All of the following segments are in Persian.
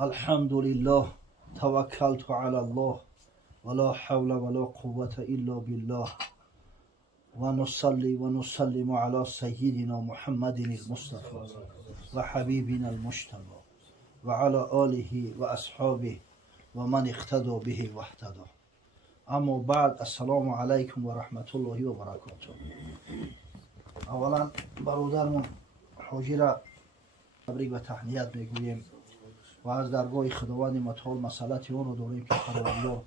الحمد لله توكلت على الله ولا حول ولا قوة إلا بالله ونصلي ونسلم على سيدنا محمد المصطفى وحبيبنا المجتبى وعلى آله وأصحابه ومن اقتدى به واهتدى. اما بعد، السلام علیکم و رحمت الله و برکاته. اولا برادرمون حاجی را تبریک و تهنیت میگوییم و از درگاه خداوند متعال مسئلت اون رو داریم که خداوند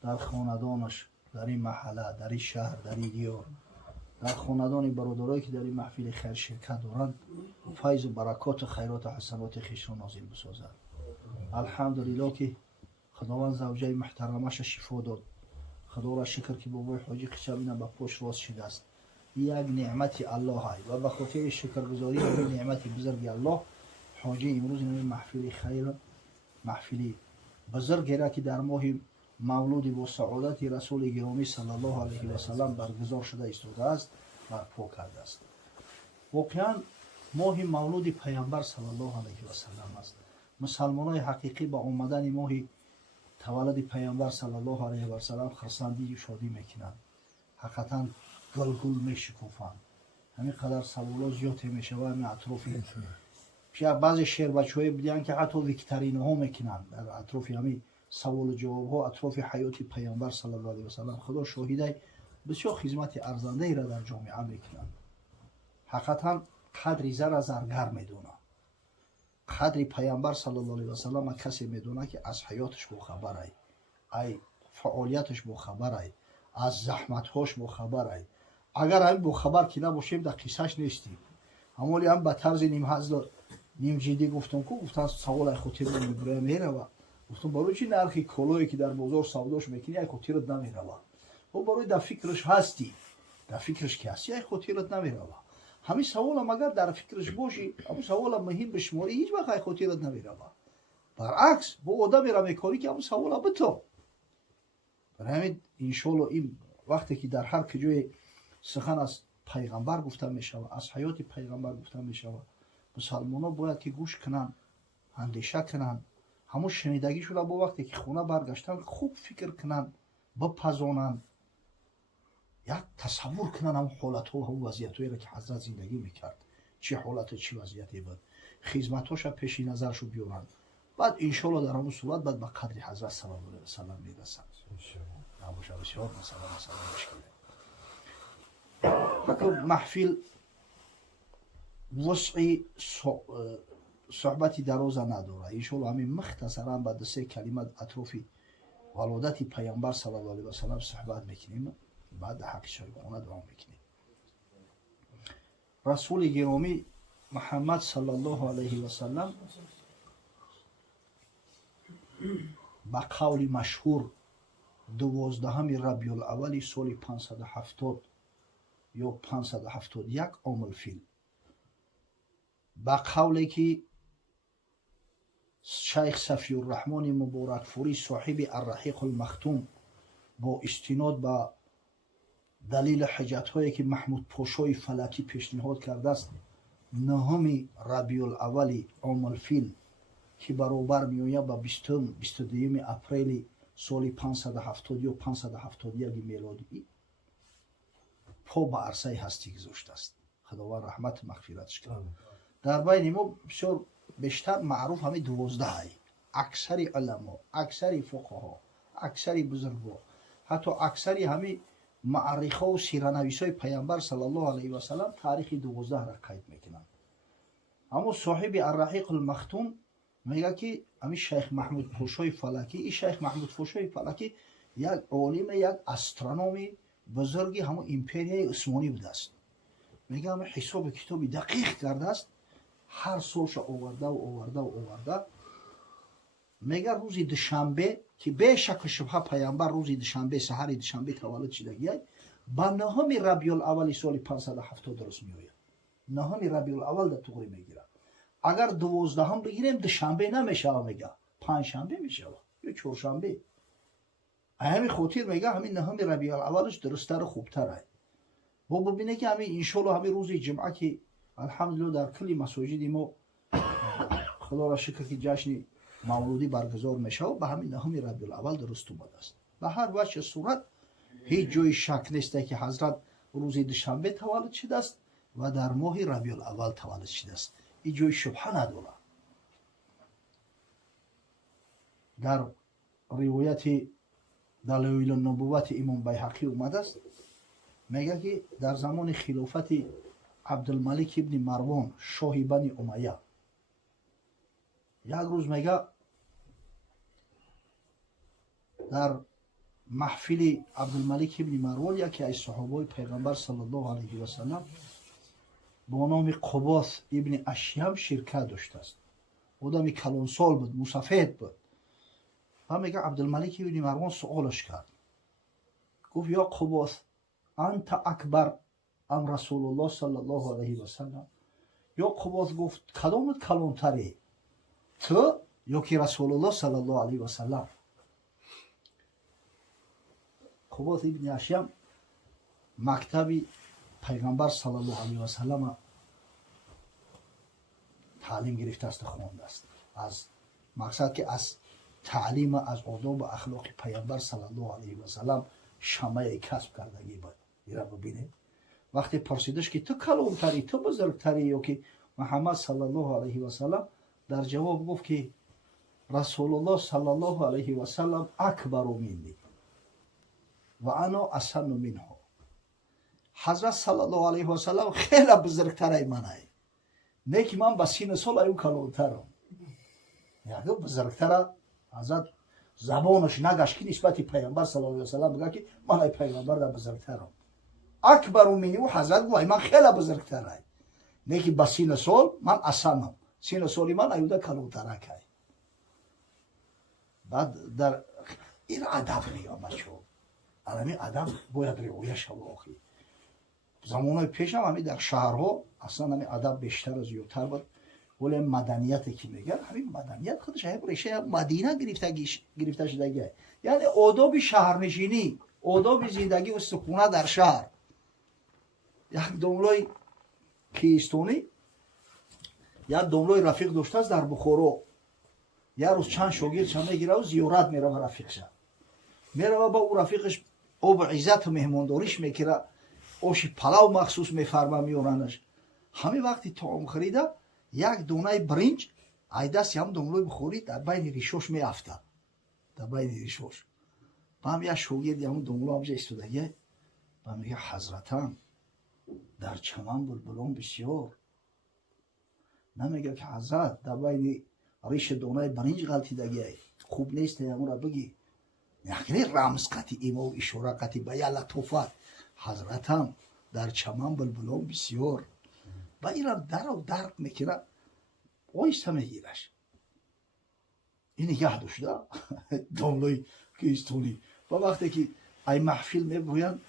در خاندانش، در این محله، در این شهر، در این دیار، در خاندان برادرایی که در این محفل خیر شرکت دارند، فیض و برکات و خیرات و حسنات خویش را نازل بسازد. الحمدلله که خداوند زوجه محترمش شفا داد. خدا را شکر که بابای حاجی قشم به پشت راست شده است. یک نعمت الله های و به خاطر شکرگزاری به نعمت بزرگ الله حاجی امروز این محفل خیر، محفل بزرگی را که در ماه مولود با سعادت رسول گرامی صلی الله علیه و سلم برگزار شده ایستاده است برپا کرده است. واقعا ماه مولود پیامبر صلی الله علیه و سلم است. مسلمانای حقیقی با آمدن ماه تولد پیامبر صلی الله علیه و سلم خرسندی و شادی میکنند. حقیقتا گل میشکوفند. همین قدر سوالات زیاد میشه و همین اطرافی بعضی شعر بچه‌های دیدن که حتی ویکترینه ها میکنند در اطراف همین سوال و جواب ها، اطراف حیات پیامبر صلی الله علیه و سلم. خدا شاهده بسیار خدمت ارزنده ای را در جامعه میکنند. حقیقتا قدر زر از زرگر میدونه. قدر پیامبر صلی الله علیه و سلم کسی میدونه که از حیاتش باخبره، ای فعالیتش باخبره، از زحمت‌هاش باخبره. اگر همین باخبر که نباشیم در قصهش نیستیم. همولی هم به طرز نیم هزل نیم جدی گفتم که گفتن سوال خاطر میبره میره و گفتم برای چی نرخی کالایی که در بازار سوداش میکنی ای خاطرت نمیره و برای در فکرش هستی، در فکرش که هستی ای خاطرت نمیره. همین سوال هم اگر در فکرش باشی، همین سوال هم مهم بشماری، هیچ وقت ای خاطرت نمیره. برعکس با آدمی را میکاری که همین سوال هم بتو. برای همین انشالله این وقتی که در هر کجای سخن از پیغمبر گفته میشود، از حیات پیغمبر گفته میشود، مسلمانان باید که گوش کنن، اندیشه کنن، همون شنیدگیشون را با وقتی که خونه برگشتن خوب فکر کنن، بپزانن، یک تصور کنن هم حالت ها و وضعیت هایی را که حضرت زندگی میکرد، چه حالت چه وضعیتی بود، خدمتاش پیش نظرشو بیارن. بعد انشالله در همون صورت بعد به قدر حضرت صلی الله علیه و سلم میرسن. نباشه بسیار مثلا مشکله. محفل وسعی صحبتی دراز نداره. انشالله همین مختصرا بعد سه کلمه اطراف ولادت پیامبر صلی الله علیه و سلم صحبت میکنیم، بعد حق شایخانه دعا میکنیم. رسول گرامی محمد صلی الله علیه و سلم با قول مشهور 12 ربیع الاول سال 570 یا 571 عام الفیل، با قولی که شیخ صفی الرحمن مبارک فوری صاحب الرحیق المختوم با استناد به دلیل حجت هایی که محمود پاشای فلکی پیشنهاد کرده است، 9 ربیع الاول عام الفیل که برابر میآید با 22 اپریل سال 570 یا 571 میلادی پا به عرصه هستی گذاشته است. خداوند رحمت مغفرتش کنه. در بین ما بسیار بیشتر معروف همین 12 های. اکثر علما، اکثر فقها، اکثر بزرگا، حتی اکثر همین معرخه و سیره‌نویسای پیامبر صلی الله علیه و سلم تاریخ 12 را قید میکنن. اما صاحب الرحیق المختوم میگه که همین شیخ محمود پاشای فلکی، این شیخ محمود پاشای فلکی یک عالم، یک استرونومی بزرگی همون امپریای عثمانی بوده است. میگه همه حساب کتابی دقیق کرده است، هر سالش آورده. میگه روز دوشنبه که به شک و شبهه پیامبر روز دوشنبه سحر دوشنبه تولد شدگی با 9 ربیع الاول سال 570 درست میآید. 9 ربیع الاول در تغری میگیره. اگر 12 بگیریم دوشنبه نمیشه، میگه پنجشنبه میشه یا چهارشنبه. همین خاطر میگه همین 9 ربیع الاولش درست‌تر و خوبتره. با ببینه که همین انشالله همین روز جمعه که الحمدلله در کلی مساجد ما خدا را شکر که جشن مولودی برگزار میشه و به همین نهم ربیع الاول درست اومده است. به هر وجه صورت هیچ جای شک نیست که حضرت روز دوشنبه تولد شده است و در ماه ربیع الاول تولد شده است. این جای شبهه نداره. در روایت دلایل النبوت امام بیهقی اومده است، میگه که در زمان خلافت عبدالملک ابن مروان شاه بنی امیه، یک روز میگه در محفل عبدالملک ابن مروان یکی از صحابه پیغمبر صلی الله علیه و سلم با نام قباس ابن اشیم شرکت داشته است. آدم کلانسال بود، مسافید بود. و میگه عبدالملک ابن مروان سوالش کرد، گفت یا قباس انت اکبر ام رسول الله صلی الله علیه و سلم؟ یا قباس گفت کدامت کلانتری، تو یا که رسول الله صلی الله علیه و سلم؟ قباس ابن اشیم مکتب پیغمبر صلی الله علیه و سلم تعلیم گرفته است، خوانده است. از مقصد که از تعلیم از آداب و اخلاق پیامبر صلی الله علیه و سلم شمع کسب کردگی بود. ایرا ببینید وقتی پرسیدش که تو کلانتری، تو بزرگتری یا که محمد صلی الله علیه و سلم، در جواب گفت که رسول الله صلی الله علیه و سلم اکبر منی و انا احسن منه. حضرت صلی الله علیه و سلم خیلی بزرگتر منه، نه که من به سین سال ایو کلانترم. یعنی بزرگتر حضرت زبانش نگشت که نسبت پیامبر صلی الله علیه و سلم بگه که من ای پیامبر در بزرگترم. اکبر منی و حضرت گوی من خیلی بزرگتره، نه که به سین سال من احسنم، سین سالی من ایو کلانتره که. بعد در این ادب نیامد شد. الان ادب باید رعایت شود. آخی زمانهای پیش هم همین در شهرها اصلا همین ادب بیشتر و زیادتر بود. ولی مدنیتی که میگن همین مدنیت خودش هم ریشه مدینه گرفته شده. یعنی آداب شهرنشینی، آداب زندگی و سکونت در شهر. یک داملای کیستانی یک داملای رفیق داشته است در بخارا. یک روز چند شاگرد چند میگیره و زیارت میره به رفیقش، میره و با او رفیقش او به عزت و مهمانداریش میکره، آش پلاو مخصوص میفرما میارنش. همین وقتی طعام خریده یک دونه برنج ایدست هم داملای بخوری در بین ریشوش میافته، در بین ریشوش. با هم یک شاگرد همون داملای همجا ایستاده و میگه حضرتم در چمن بلبلان بسیار. نمیگه که حضرت در بین ریش دونه برنج غلطیدگی خوب نیست، همون را بگی. یعنی رمز قطعی ایما و اشاره قطعی به یا لطفت. حضرتم در چمن بلبلان بسیار. و این را درک میکنه آیسته میگیرش. این نگه داشته داملای کیستونی. و وقتی که ای محفل میگوین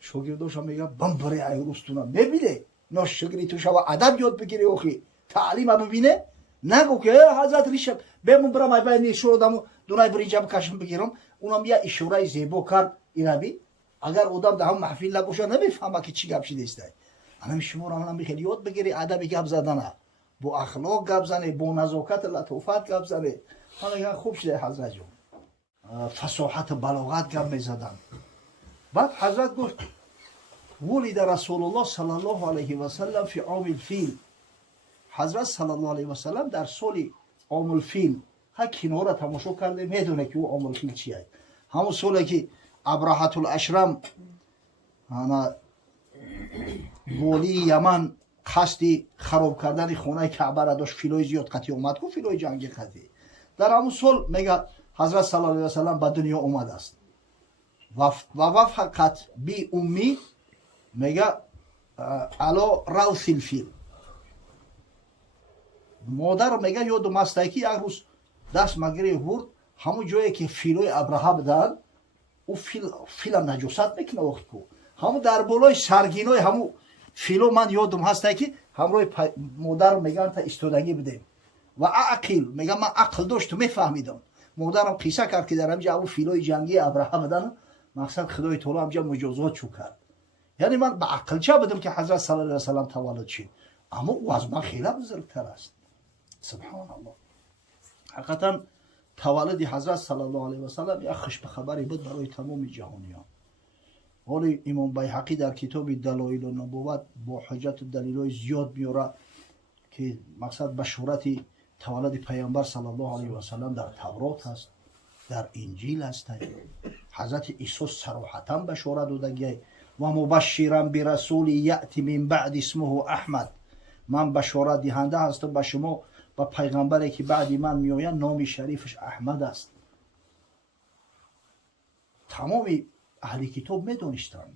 شاگرداش هم میگه بم بره ای روستونا ببینه ناشگری تو شو ادب یاد بگیری. اوخی تعلیم هم ببینه، نگو که حضرت ریشم بمون برم ای بین شدم دونای برنج بکشم بگیرم. اونم یه اشاره زیبا کرد ایرابی. اگر آدم در هم محفل نباشه نمیفهمه که چی گپ شده است. الان شما را هم خیلی یاد بگیری ادب گپ زدن، با اخلاق گپ زنه، با نزاکت لطافت گپ زنه. حالا خوب شده حضرت جون فصاحت بلاغت گپ میزدن. بعد حضرت گفت ولد رسول الله صلی الله علیه و سلم فی عام الفیل. حضرت صلی الله علیه و سلم در سال عام الفیل، ها کنار تماشا کرده میدونه که او عام الفیل چیه. همون سالی که ابرهة الاشرم والی یمن قصد خراب کردن خانه کعبه را داشت، فیلای زیاد قطعی اومد کو فیلای جنگی قطعی. در همون سال میگه حضرت صلی الله علیه و سلم به دنیا اومد است. و وفقت بی امی میگه علا روث الفیل. مادر میگه یادم است که یک روز دست مگری ورد همون جایی که فیلای ابرهه بدن او فیل نجاست میکنه وقت کو همون در بالای سرگینای همون فیلو من یادم هست که همراه مادر میگن تا استودگی بدیم و عقل میگه من عقل داشت میفهمیدم. مادرم قصه کرد که در همجا او فیلای جنگی ابرهه بدن، مقصد خدای تعالی همجا مجازات چو کرد. یعنی من به عقل چه بدم که حضرت صلی الله علیه و سلم تولد شد، اما او از من خیلی بزرگتر است. سبحان الله. حقیقتا تولد حضرت صلی الله علیه و سلم یک خوشخبری بود برای تمام جهانیان. ولی امام بیهقی در کتاب دلایل النبوت با حجت و دلیل‌های زیاد میاره که مقصد بشارت تولد پیامبر صلی الله علیه و سلم در تورات است، در انجیل است. حضرت عیسی صراحتا بشارت داده و مبشرا برسول یأتی من بعد اسمه احمد، من بشارت دهنده هستم به شما با پیغمبری که بعد من میآید نام شریفش احمد است. تمام اهل کتاب میدونستند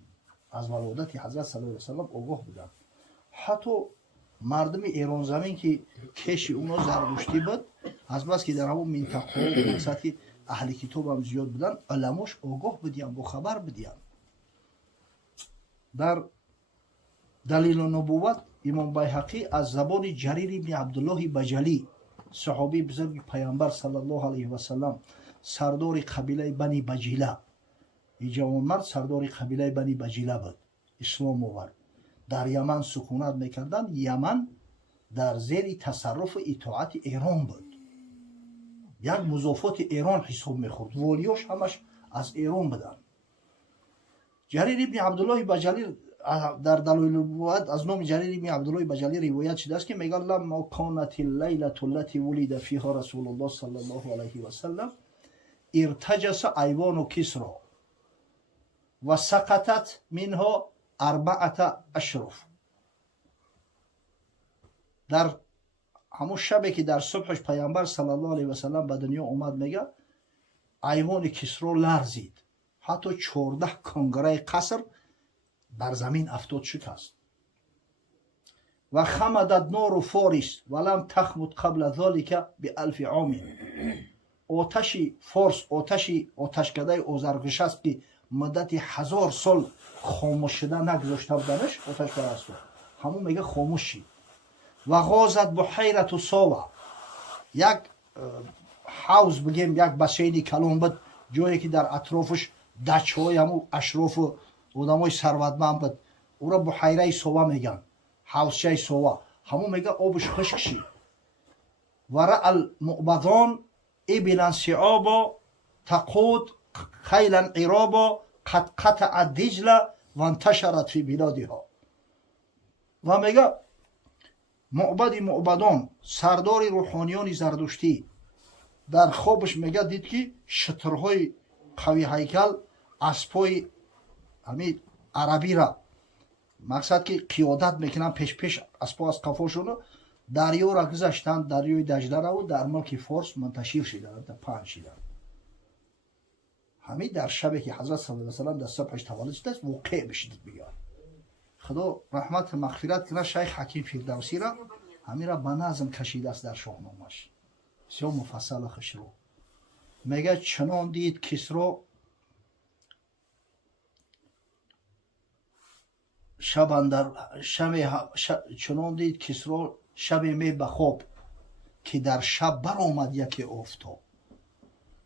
از ولادت حضرت صلی الله علیه و سلم آگاه بودند. حتی مردم ایران زمین که کش اونا زرتشتی بود، از بس که در همون منطقه و سطح اهل کتاب هم زیاد بودن، علماش آگاه بودیان، با خبر بودیان. در دلیل النبوت امام بیهقی از زبان جریر ابن عبدالله بجلی، صحابی بزرگ پیامبر صلی الله علیه و سلم، سردار قبیله بنی بجیله، این جوانمرد سردار قبیله بنی بجیله بود، اسلام آورد. در یمن سکونت میکردن. یمن در زیر تصرف اطاعت ایران بود، یک مضافات ایران حساب میخورد، والیاش همش از ایران بودن. جریر ابن عبدالله بجلی در دلایل النبوت از نام جریر ابن عبدالله بجلی روایت شده است که میگه لما کانت اللیله التي ولد فیها رسول الله صلی الله علیه و سلم ارتجس ایوان کسری و سقطت منها 4 اشرف. در همون شبی که در صبحش پیامبر صلی الله علیه و سلم به دنیا اومد، میگه ایوان کسری لرزید، حتی 14 کنگره قصر بر زمین افتاد شکست. و خمدت نار فارس ولم تخمد قبل ذلك ب1000 عام. آتش فارس، آتشکده آذرگوش است که مدت 1000 سال خاموش شده نگذاشته بودنش، آتش پرستو همون میگه خاموشی. و غازت بحیرت و ساوه، یک حوض بگیم یک بسینی کلان بود، جایی که در اطرافش دچه های همون اشراف و آدم های ثروتمند بود، او را بحیره ساوه میگن، حوضچه ساوه، همون میگه آبش خشک شی. و رأى المعبدان ابنا صعابا تقود خیلا عرابا قد قطع دجله و انتشرت فی بلادها. و میگه معبدان، سردار روحانیان زردشتی، در خوابش میگه دید که شترهای قوی هیکل اسبای همین عربی را، مقصد که قیادت میکنن پیش اسبا از قفاشون، دریا را گذاشتند، دریای دجله را، و در ملک فارس منتشر شدند، در پهن شدند. همین در شبی که حضرت صلی الله علیه و سلم در صبحش تولد شده است واقع بشید بیاد. خدا رحمت مغفرت کنه شیخ حکیم فردوسی را، همین را به نظم کشیده است در شاهنامه‌اش، بسیار مفصل و خوشرو. میگه چنان دید کسری چنان دید کسری شب می بخواب که در شب برآمد یکی آفتاب،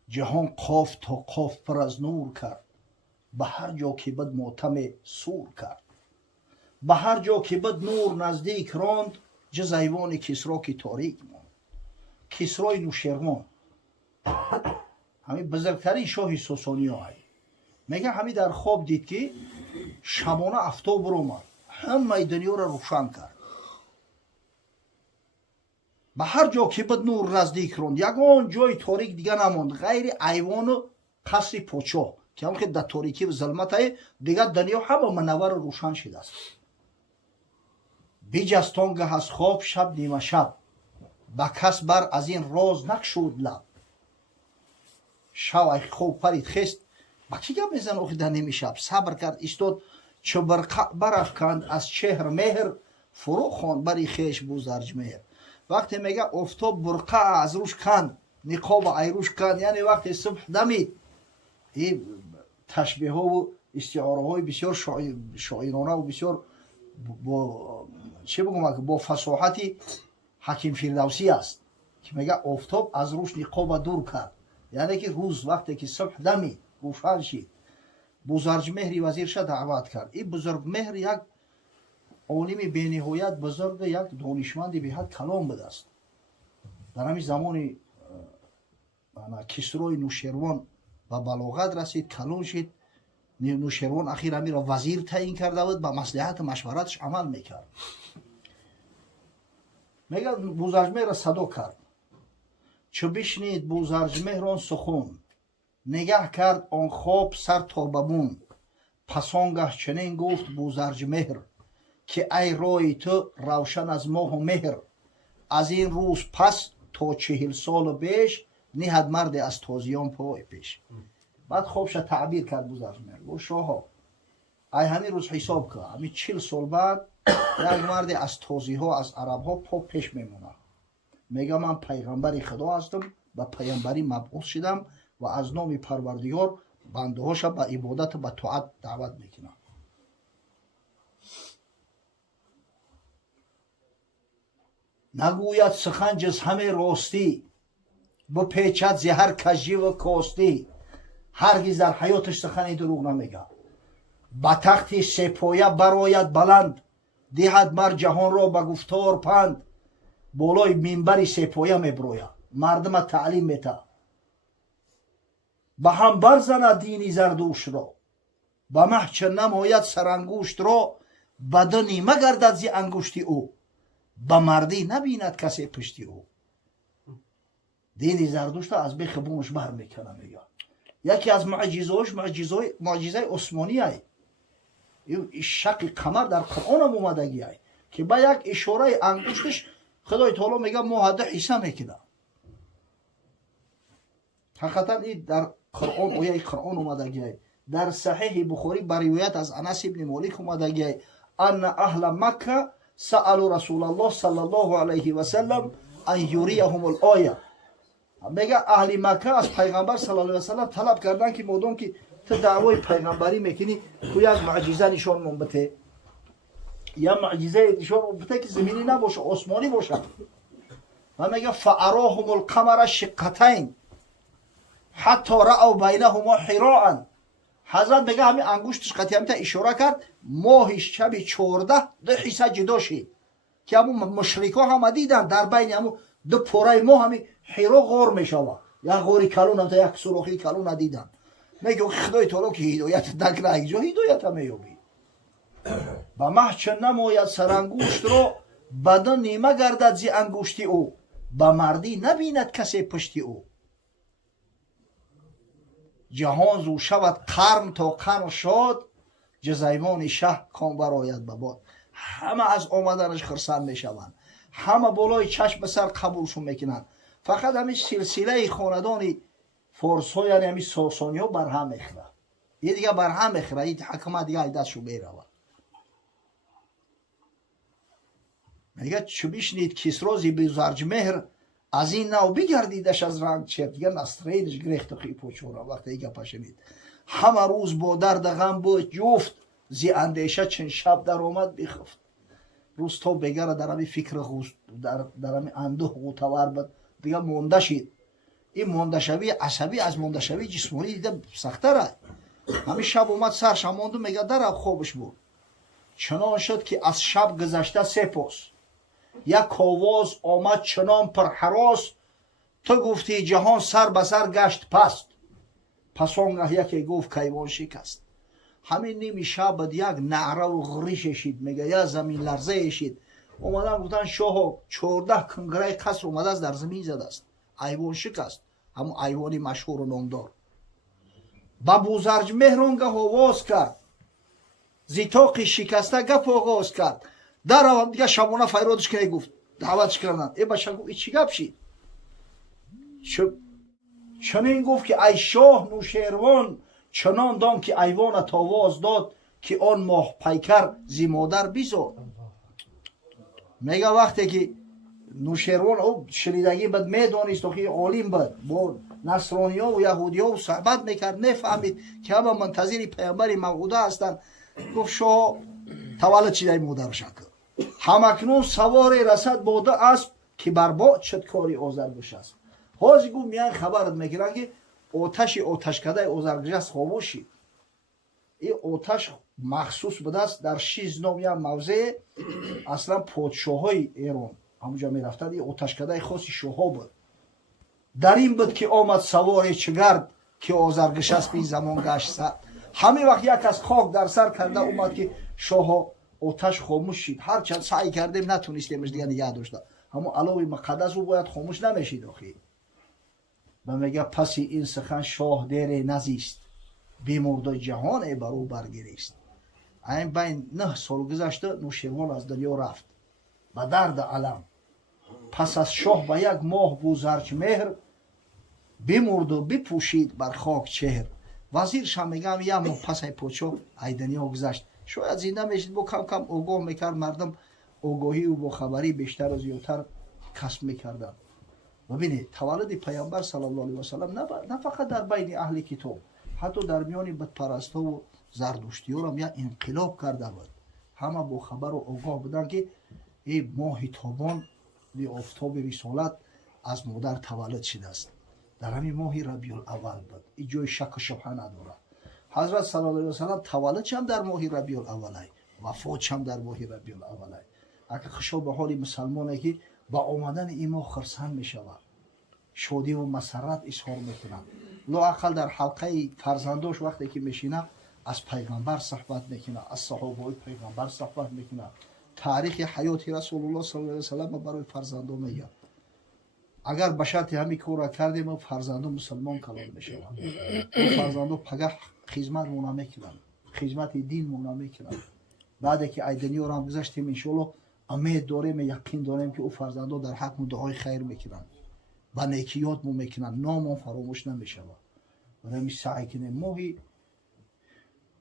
جهان قاف تا قاف پر از نور کرد، به هر جا که بد ماتم سور کرد، به هر جا که بد نور نزدیک راند، جز ایوان کسری که تاریک ماند. کسری نوشیروان همین بزرگترین شاه ساسانی ها، میگه همین در خواب دید که شبانه آفتاب برآمد، همه دنیا را روشن کرد، به هر جا که بد نور نزدیک راند، یگان جای تاریک دیگه نماند غیر ایوان و قصر پادشاه که هم که در تاریکی و ظلمت های دیگه دنیا همه منور و روشن شده است. بجست آنگه از خواب شب نیمه شب، به کس بر از این راز نگشود لب. شب خواب پرید خست، با کی گپ میزن آخه در نیمه شب؟ صبر کرد ایستاد، چو برافکند از چهر مهر، فرو خواند بری خویش بوزرج مهر. وقتی میگه آفتاب برقع از روش کند، نقاب ایروش کند، یعنی وقتی صبح دمید، این تشبیه ها و استعاره های بسیار شاعرانه و بسیار با فصاحت حکیم فردوسی است که میگه آفتاب از روش نقاب دور کرد، یعنی که روز وقتی که صبح دمید روشن شد، بزرگ مهری وزیرش دعوت کرد. این بزرگ مهر یک عالم بینهایت بزرگ، یک دانشمند به حد کلام بوده است. در همین زمان کسروی نوشیروان و بلاغت رسید، کلون شد. نوشیروان اخیر امیر را وزیر تعیین کرده بود، با مصلحت مشورتش عمل میکرد. میگه بوزرجمهر را صدا کرد. چو بشنید بوزرجمهر آن سخن، نگه کرد آن خواب سر تا به بون. پس آنگه چنین گفت بوزرجمهر، که ای روی تو روشن از ماه و مهر. از این روز پس تا 40 سال بیش، نهد مرد از تازیان پای پیش. بعد خوبش تعبیر کرد بوزرجمهر، گفت شاها ای همین روز حساب که همین 40 سال بعد یک مرد از تازی ها از عرب ها پا پیش میمونه. میگه من پیغمبری خدا هستم، به پیغمبری مبعوث شدم و از نام پروردگار بنده هاش به عبادت و به طاعت دعوت میکنم. نگوید سخن جز همه راستی، بپیچد ز هر کژی و کاستی. هرگز در حیاتش سخنی دروغ نمیگه. به تخت سپایه براید بلند، دهد مر جهان را به گفتار پند. بالای منبر سپایه میبروید، مردم تعلیم میده. به هم برزند دینی زردوش را، به مه چه نماید سرانگشت را. بدنی مگردد ز انگشتی او، به مردی نبیند کسی پشتی او. دینی زردوشت از بیخ بونش بر میکنه. میگه یکی از معجزه‌اش معجزه عثمانی ای. شکل کمر در قرآن هم اومدگی ای که با یک اشاره انگشتش خدای تعالی میگه موحده حیثه میکنه. حقیقتا این در قرآن اویه قرآن اومدگی ای. در صحیح بخاری بر روایت از انس ابن مالک اومدگی ای ان اهل مکه سألوا رسول الله صلی الله علیه و سلم ان یریهم الآیه. میگه اهل مکه از پیغمبر صلی الله علیه و سلم طلب کردن که مادام که تو دعوای پیغمبری میکنی تو یک معجزه نشان من بده. یا معجزه نشان من بده که زمینی نباشه، آسمانی باشه. و میگه فاراهم القمر شقتین حتی رأوا بینهما حراء. حضرت میگه همین انگشتش قطعیت اشاره کرد، ماهش شب 14 دو حصه جدا شد که همون مشرکا هم دیدن در بین همون دو پاره ماه همین حرا غار میشوه. یک غاری کلون هم تا یک سوراخی کلون ندیدن. میگه خدای تعالی که هدایت نکنه یک جا هدایت هم مییابی. به مه چه نماید سرانگشت را، بدن نیمه گردد ز انگشتی او. به مردی نبیند کسی پشتی او. جهان زو شود قرن تا قرن شاد، جزیوان شه کام براید به باد. همه از آمدنش خرسند میشوند، همه بالای چشم به سر قبولشون میکنند. فقط همین سلسله خاندان فارس ها یعنی همین ساسانی ها برهم میخوره. یه دیگه برهم میخوره، این حکومت دیگه دستشو میرود. میگه چو بشنید کسری ز بوزرجمهر، از این نو بگردیدش از رنگ چرت. دیگه نسترینش گریخت و خیپو چورا. وقتی ایگه پشمید همه روز با درد غم بود جفت، زی اندیشه چند شب در آمد بخفت. روز تا بگره در همین فکر غوز در همین اندوه غوتور بود. دیگه مونده شد. این مونده شوی عصبی از مونده شوی جسمانی دیده سختره. همین شب اومد سرش مونده، میگه در خوابش بود. چنان شد که از شب گذشته 3 پاس، یک آواز آمد چنان پر هراس. تو گفتی جهان سر به سر گشت پست. پس آنگه یکی گفت کیوان شکست. همین نیمی شب بود یک نعره و غریش شید. میگه یا زمین لرزه شید. اومدن گفتن شاه 14 کنگره قصر اومده است در زمین زده است. ایوان شکست، همون ایوانی مشهور و نامدار. با بوزرجمهر آنگه آواز کرد، زیتاقی شکسته گپ آغاز کرد. در دیگه شبانه فریادش که گفت دعوتش کردن. ای بچه گفت ای چی گپ شید؟ چنین گفت که ای شاه نوشیروان، چنان دان که ایوانت آواز داد، که آن ماه پیکر زی مادر بیزاد. میگه وقتی که نوشیروان او شنیدگی بد میدانست که عالم بود، با نصرانی ها و یهودی ها صحبت میکرد، میفهمید که همه منتظر پیامبر موعوده هستند. گفت شاه تولد چیده مادر شکر. همکنون سواری رسد با 2 اسب، که بر باد شد کاری آذرگوش است. حاجی گفت میان خبرت میگیرن که آتش کده آذرگوش است خاموشی. این آتش مخصوص بوده است در شیزنو یا موضع اصلا پادشاه های ایران همونجا میرفتند. این آتش کده خاصی شاه بود. در این بود که آمد سوار چگرد که آزرگش است بی زمان گشت سرد. همه وقت یک از خاک در سر کرده اومد که شاه آتش خاموش شید. هرچند سعی کردیم نتونستیمش دیگه نگه داشته. همون علاوه مقدس او باید خاموش نمیشید. آخی و میگه پس این سخن شاه دیر نزیست، بیمرد و جهان برو برگریست. این بین 9 سال گذشته نوشیروان از دنیا رفت به درد علم. پس از شاه به 1 ماه بود زرچ مهر، بیمرد و بپوشید بر خاک چهر. وزیرش هم میگم 1 ماه پس ای پوچو ای دنیا گذشت. شاید زنده میشید با کم کم آگاه میکرد مردم، آگاهی و با خبری بیشتر و زیادتر کسب میکردن. ببینید تولد پیامبر صلی الله علیه و سلم نه فقط در بین اهل کتاب، حتی در میان بتپرستا و زردشتیان هم یک انقلاب کرده بود. همه با خبر و آگاه بودن که این ماه تابان به آفتاب رسالت از مادر تولد شده است. در همین ماه ربیع الاول بود. این جای شک و شبهه نداره. حضرت صلی الله علیه و سلم تولدش هم در ماه ربیع الاول است، وفاتش هم در ماه ربیع الاول است. اگه خشوع به حال مسلمانه که با آمدن این ماه خرسند میشود، شادی و مسرت اظهار میکنند. لااقل در حلقه فرزنداش وقتی که میشینه از پیغمبر صحبت میکنه، از صحابه پیغمبر صحبت میکنه، تاریخ حیات رسول الله صلی الله علیه و سلم برای فرزندان میگه. اگر به شرط همین کار کردیم فرزندان مسلمان کلام میشوند. فرزندان پگاه خدمت مون نمیکنند، خدمت دین مون نمیکنند. بعد که ای دنیا رو هم گذشتیم ان شاء الله امید داریم، یقین داریم که او فرزندان در حق و دعای خیر میکنند، با نیکیات مون میکنند، نام فراموش نمیشود. برای سعی کنیم ماهی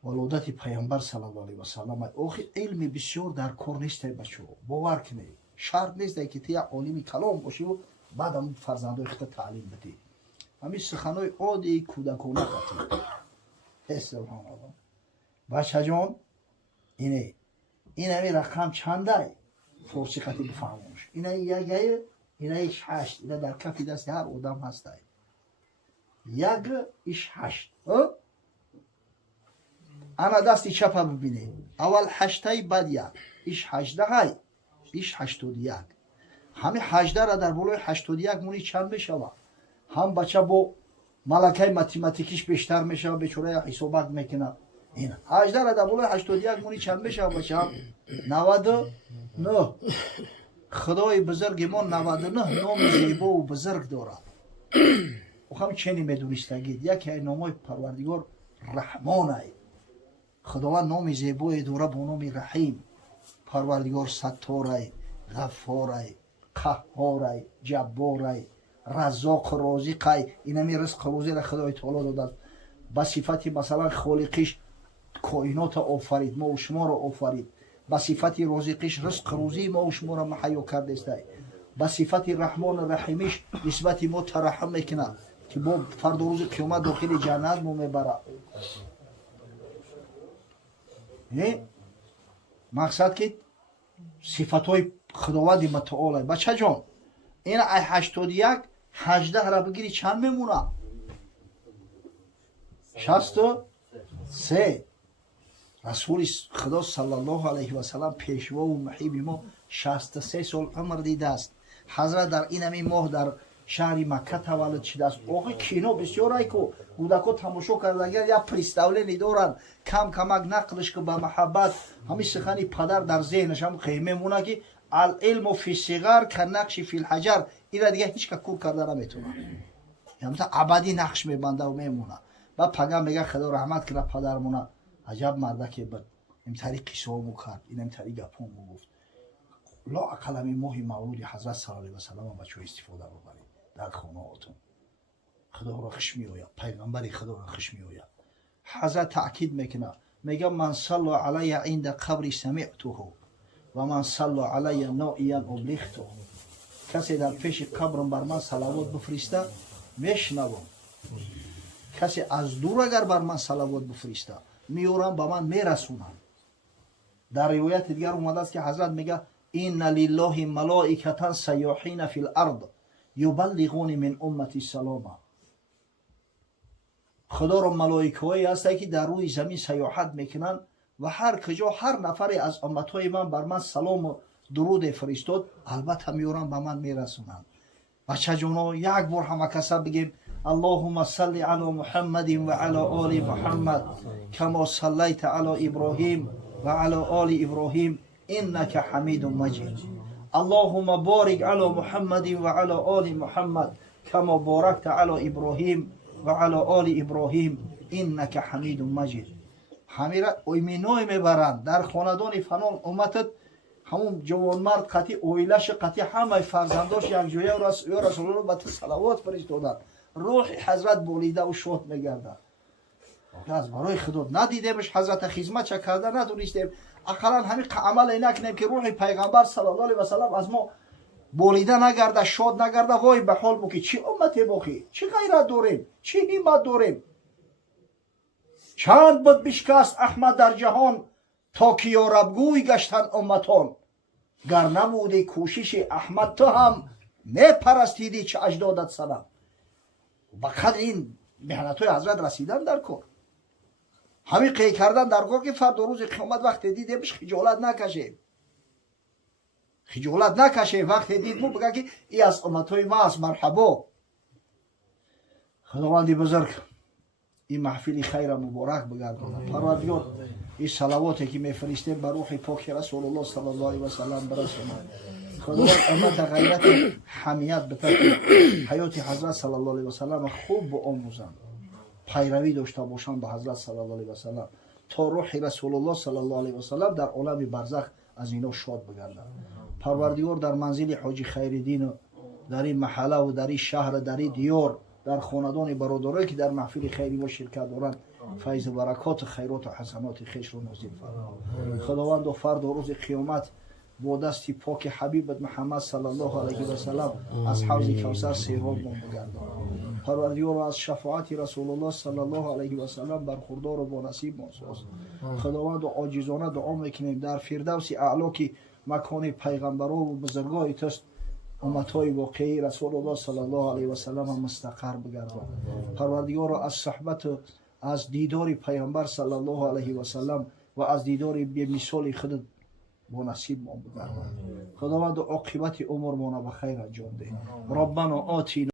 ولادت پیامبر صلی الله علیه و سلم. آخه علم بسیار در کار نیست بچه، باور کنید. شرط نیست که تو یک عالم کلام باشی و بعد هم فرزندای خود تعلیم بدی. همین سخنای عادی کودکانه قطعی. سبحان الله. بچه جان اینه این همین رقم چنده؟ فارسی قطعی بفهمونش. اینه یکه، اینه ایش 8. اینه در کف دست هر آدم هسته. یک ایش 8. انا دستی چپ ببینید. اول 8 بعد 1. ایش 18 های. ایش 81. همین 18 را در بالای 81 مونی چند بشوه؟ هم بچه با ملکه متماتیکیش بیشتر میشه، بیچاره حسابات میکنه. این 18 را در بالای 81 مونی چند بشه بچه؟ 99. خدای بزرگ ما 99 نام زیبا و بزرگ داره. و هم چنین میدونستگید یکی نامای پروردگار رحمانه. خداوند نام زیبای داره با نام رحیم. پروردگار ستاره، غفاره، قهاره، جباره، رزاق، رازقه. اینمی رزق روزی را خدای تعالی داده. با صفت مثلا خالقش کائنات آفرید، ما و شما را آفرید. با صفت رازقش رزق روزی ما و شما را مهیا کرده است. با صفت رحمان و رحیمش نسبت ما ترحم میکنه که با فردا روز قیامت داخل جنت ما میبره. مقصد که صفت های خداوند متعال. بچه جان این ای 81 18 را بگیری چند میمونه؟ 63. رسول خدا صلی الله علیه و سلم پیشوا و محیب ما 63 سال عمر دیده است. حضرت در این همین ماه در شهر مکه تولد شده است. آقا کینو بسیار ای کو کودکا تماشا کردن یا پریستاولینی دارن، کم کمک نقلش که به محبت همین سخنی پدر در ذهنش هم خیمه مونه که العلم فی الصغر کنقش فی الحجر. این دیگه هیچ که کور کرده نمیتونه، یعنی ابدی نقش میبنده و میمونه. و پیغمبر میگه خدا رحمت کنه پدرمونه، عجب مرده که بود این طریق قصه‌مو کرد، این طریق گپمو گفت. لا اقل من ماه مولود حضرت صلی الله علیه و سلم بچه استفاده ببرید در خانه‌هاتون. خدا را خوش میآید، پیغمبر خدا را خوش میآید. حضرت تاکید میکنه، میگه من صلی علی عند قبر سمعته و من صلی علی نائیا ابلغته. کسی در پیش قبرم بر من صلوات بفرسته میشنوم، کسی از دور اگر بر من صلوات بفرسته میورم به من میرسونم. در روایت دیگر اومده است که حضرت میگه این لله ملائکه سیاحین فی الارض یبلغون من امتی سلاما. خدا را ملائکه‌ای هست که در روی زمین سیاحت میکنن و هر کجا هر نفری از امتهای من بر من سلام و درود فرستاد البته میورن به من میرسونن. بچه جونو یک بار همه کسا بگیم اللهم صل علی محمد و علی آل محمد کما صلیت علی ابراهیم و علی آل ابراهیم انک حمید مجید. اللهم بارک علی محمد و علی آل محمد کما بارکت علی ابراهیم و علی آل ابراهیم انک حمید مجید. همیره اویمینوی میبرند در خاندان فنان امتت همون جوانمرد قطعی اویلش قطعی همه فرزنداش یک جویه یا رسول الله به صلوات فرستادن، روح حضرت بولیده و شاد میگردن. از برای خدا ندیدیمش حضرت خدمت چه کرده ندونستیم، اقلا همین عمل نکنیم که روح پیغمبر صلی الله علیه و سلم از ما بولیده نگرده شاد نگرده. وای به حال بو که چی امتی باقی، چی غیرت داریم، چی همت داریم. چند بود بشکست احمد در جهان تا که یاربگوی گشتن امتان. گر نبودی کوشش احمد تو هم میپرستیدی چه اجدادت سنم. با قدر این محنت های حضرت رسیدن در کار، همین قی کردن در کار که فردا روز قیامت وقتی دیدیمش خجالت نکشه، خجالت نکشه. وقتی دید مو بگه که ای از امتهای ما است، مرحبا. خداوندی بزرگ این محفل خیر مبارک بگردونه. پروردگار این صلواتی که میفرستیم بر روح پاک رسول الله صلی الله علیه و سلم برسونه. خداوند امت غیرت حمیت بده که حیات حضرت صلی الله علیه و سلم خوب بیاموزند، پیروی داشته باشند به حضرت صلی الله علیه و سلم تا روح رسول الله صلی الله علیه و سلم در عالم برزخ از اینا شاد بگردند. پروردگار در منزل حاجی خیرالدین در این محله و در این شهر در این دیار در خاندان برادرایی که در محفل خیری ما شرکت دارند فیض برکات خیرات و حسنات خیش رو نازل فرما. خداوند و فرد و روز قیامت با دستی پاک حبیبت محمد صلی الله علیه و سلم از حوض کوثر سیراب ما بگردان. پروردگار از شفاعت رسول الله صلی الله علیه و سلم برخوردار و با نصیب ما ساز. خداوند و عاجزانه دعا میکنیم در فردوس اعلی که مکان پیغمبران و بزرگای تست امتهای واقعی رسول الله صلی الله علیه و سلم مستقر بگردان. پروردگار را از صحبت و از دیدار پیامبر صلی الله علیه و سلم و از دیدار بی مثال خود با نصیب ما بگردان. خداوند عاقبت عمر ما به خیر انجام ده. ربنا آتینا